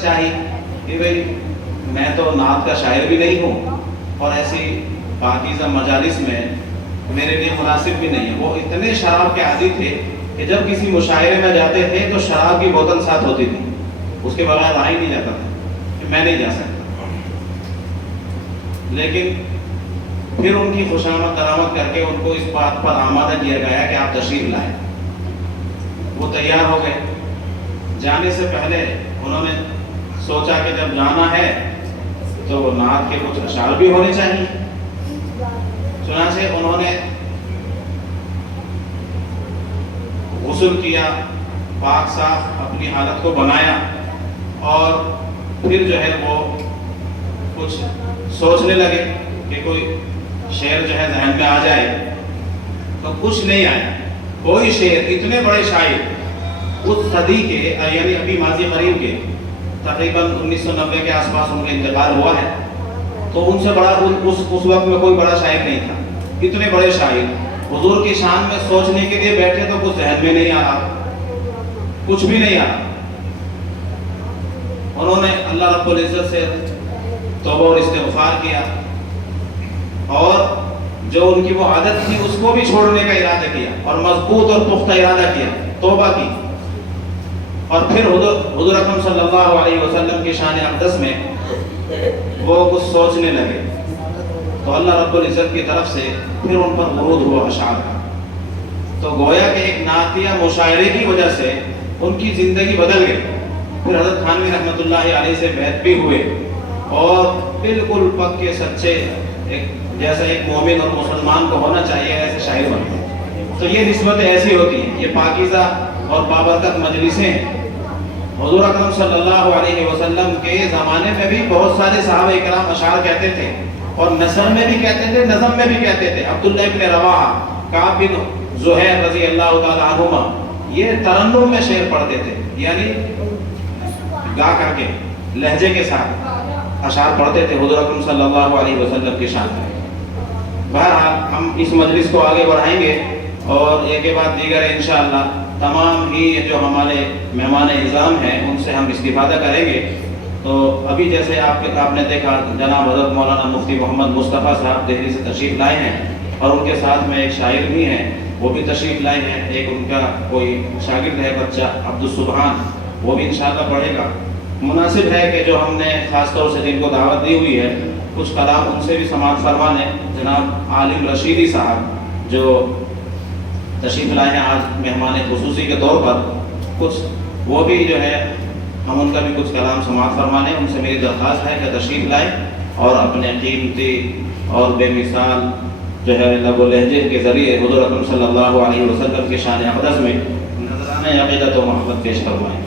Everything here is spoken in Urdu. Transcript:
چاہیے کہ بھئی میں تو نعت کا شاعر بھی نہیں ہوں اور ایسی پاکیزہ مجالس میں میرے لیے مناسب بھی نہیں ہے۔ وہ اتنے شراب کے عادی تھے کہ جب کسی مشاعرے میں جاتے تھے تو شراب کی بوتل ساتھ ہوتی تھی، اس کے بغیر رہا ہی نہیں جاتا تھا کہ میں نہیں جا سکتا۔ لیکن پھر ان کی خوشامد درآمد کر کے ان کو اس بات پر آمادہ کیا گیا کہ آپ تشریف لائیں۔ وہ تیار ہو گئے۔ جانے سے پہلے انہوں نے سوچا کہ جب جانا ہے تو نعت کے کچھ اشعار بھی ہونے چاہیے۔ چنانچہ انہوں نے غسل کیا، پاک صاف اپنی حالت کو بنایا اور پھر جو ہے وہ کچھ سوچنے لگے کہ کوئی شعر جو ہے ذہن میں آ جائے، تو کچھ نہیں آیا کوئی شعر۔ اتنے بڑے شاعر اس صدی کے، یعنی ابھی ماضی قریب کے، تقریباً 1990 کے آس پاس ان کا انتقال ہوا ہے، تو ان سے بڑا اس وقت میں کوئی بڑا شاعر نہیں تھا۔ اتنے بڑے شاعر حضور کی شان میں سوچنے کے لیے بیٹھے تو کچھ ذہن میں نہیں آ رہا، کچھ بھی نہیں آ رہا۔ انہوں نے اللہ رب العزت سے توبہ اور استغفار کیا اور جو ان کی وہ عادت تھی اس کو بھی چھوڑنے کا ارادہ کیا اور مضبوط اور پختہ ارادہ کیا، توبہ کی، اور پھر حضور اکرم صلی اللہ علیہ وسلم کی شان اقدس میں وہ کچھ سوچنے لگے تو اللہ رب العزت کی طرف سے پھر ان پر ورود ہوا اشعار کا۔ تو گویا کہ ایک نعتیہ مشاعرے کی وجہ سے ان کی زندگی بدل گئی۔ پھر حضرت تھانوی رحمۃ اللہ علیہ سے بیعت بھی ہوئے اور بالکل پکے سچے جیسا ایک مومن اور مسلمان کو ہونا چاہیے ایسے شاعر بن گئے۔ تو یہ نسبتیں ایسی ہوتی ہیں، یہ پاکیزہ اور بابرکت مجلسیں ہیں۔ حضور اکرم صلی اللہ علیہ وسلم کے زمانے میں بھی بہت سارے صحابہ اکرام اشعار کہتے تھے اور نثر میں بھی کہتے تھے، نظم میں بھی کہتے تھے۔ عبداللہ ابن رواحہ، کعب بن زہیر رضی اللہ تعالی عنہما یہ ترنم میں شعر پڑھتے تھے، یعنی گا کر کے لہجے کے ساتھ اشعار پڑھتے تھے حضور اکرم صلی اللہ علیہ وسلم کی شان میں۔ بہرحال ہم اس مجلس کو آگے بڑھائیں گے اور ایک کے بعد دیگر انشاءاللہ تمام ہی جو ہمارے مہمان اعظام ہیں ان سے ہم استفادہ کریں گے۔ تو ابھی جیسے آپ نے دیکھا جناب حضرت مولانا مفتی محمد مصطفیٰ صاحب دہلی سے تشریف لائے ہیں اور ان کے ساتھ میں ایک شاعر بھی ہیں، وہ بھی تشریف لائے ہیں۔ ایک ان کا کوئی شاگرد ہے بچہ عبدالسبحان، وہ بھی انشاءاللہ پڑھے گا۔ مناسب ہے کہ جو ہم نے خاص طور سے جن کو دعوت دی ہوئی ہے کچھ کلام ان سے بھی سماعت فرمانے۔ جناب عالم رشیدی صاحب جو تشریف لائے ہیں آج مہمان خصوصی کے طور پر، کچھ وہ بھی جو ہے ہم ان کا بھی کچھ کلام سماعت فرمانے۔ ان سے میری درخواست ہے کہ تشریف لائیں اور اپنے قیمتی اور بے مثال جو ہے لب و لہجے کے ذریعے حضور اکرم صلی اللہ علیہ وسلم کی شان اقدس میں نذرانہ عقیدت و محبت پیش فرمائیں۔